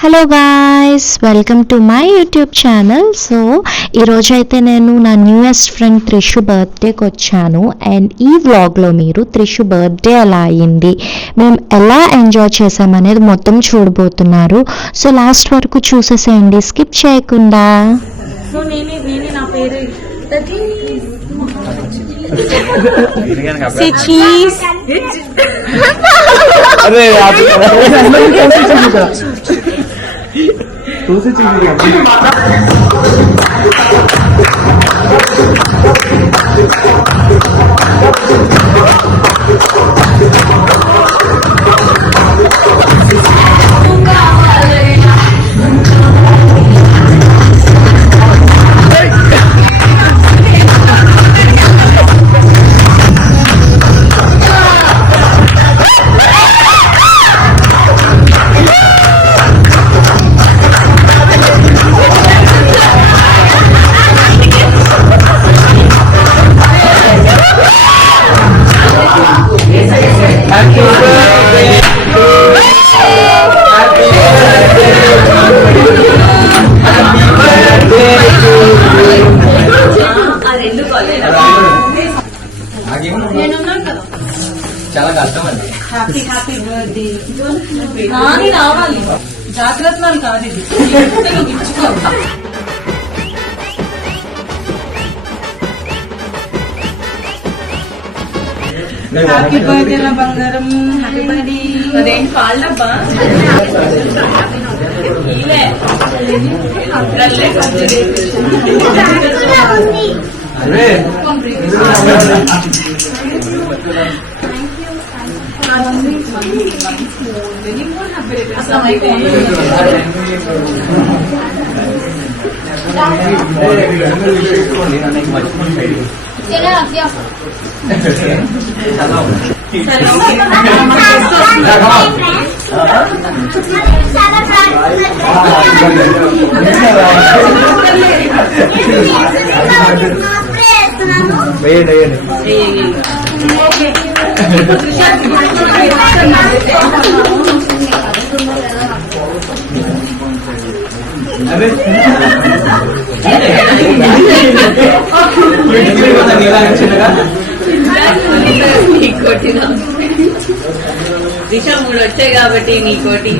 Hello guys, welcome to my YouTube channel. So ఈరోజు అయితే నేను నా న్యూయెస్ట్ ఫ్రెండ్ త్రిషు బర్త్డేకి వచ్చాను. అండ్ ఈ వ్లాగ్లో మీరు త్రిషు బర్త్డే ఎలా అయ్యింది, మేము ఎలా ఎంజాయ్ చేసామనేది మొత్తం చూడబోతున్నారు. సో లాస్ట్ వరకు చూసేసేయండి, స్కిప్ చేయకుండా. సో నేను నా పేరు చాలా కష్టం అండి. హ్యాపీ హ్యాపీ బర్త్డే నాని రావాలి, జాగ్రత్తలు కాదు ఇది ఇచ్చుకోవాలి. హ్యాపీ బర్త్డే నా బంగారం, హ్యాపీ బర్త్డే. అదేం కాళ్ళబ్బా దిశ మూడు వచ్చాయి కాబట్టి నీకోటి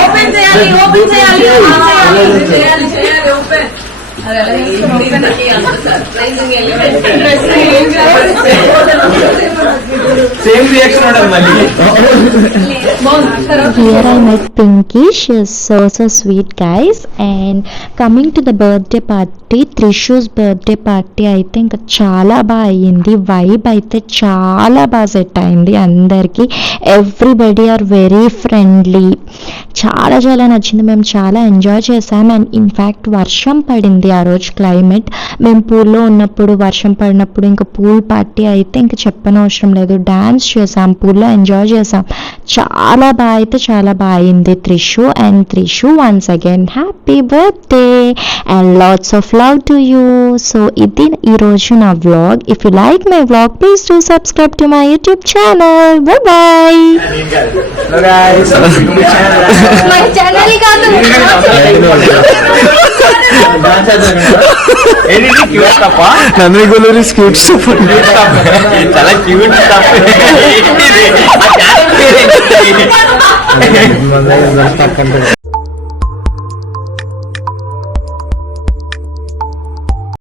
ఓపెన్ చేయాలి, ఓపెన్ చేయాలి, చేయాలి చేయాలి ఓపెన్. సేమ్ రియాక్షన్ ఉండదు మళ్ళీ. Here I met Pinky. She is so sweet, guys. And coming to the birthday party, Trishu's birthday party అయితే ఇంకా చాలా బాగా అయ్యింది. వైబ్ అయితే చాలా బాగా సెట్ అయింది అందరికీ. Everybody are very friendly. చాలా చాలా నచ్చింది, మేము చాలా ఎంజాయ్ చేసాం. అండ్ ఇన్ఫ్యాక్ట్ వర్షం పడింది ఆ రోజు. క్లైమేట్ మేము పూల్లో ఉన్నప్పుడు వర్షం పడినప్పుడు ఇంకా పూల్ పార్టీ అయితే ఇంకా చెప్పనవసరం లేదు. డాన్స్ చేసాం, పూల్లో ఎంజాయ్ చేసాం. చాలా బాగా అయితే చాలా బాగా అయింది Trishu. And Trishu once again happy birthday and lots of love to you. So ఇది ఈరోజు నా vlog. If you like my vlog please do subscribe to my YouTube channel. Bye. నందిగోలూరి స్క్యూట్ చాలా క్యూట్ స్టఫ్.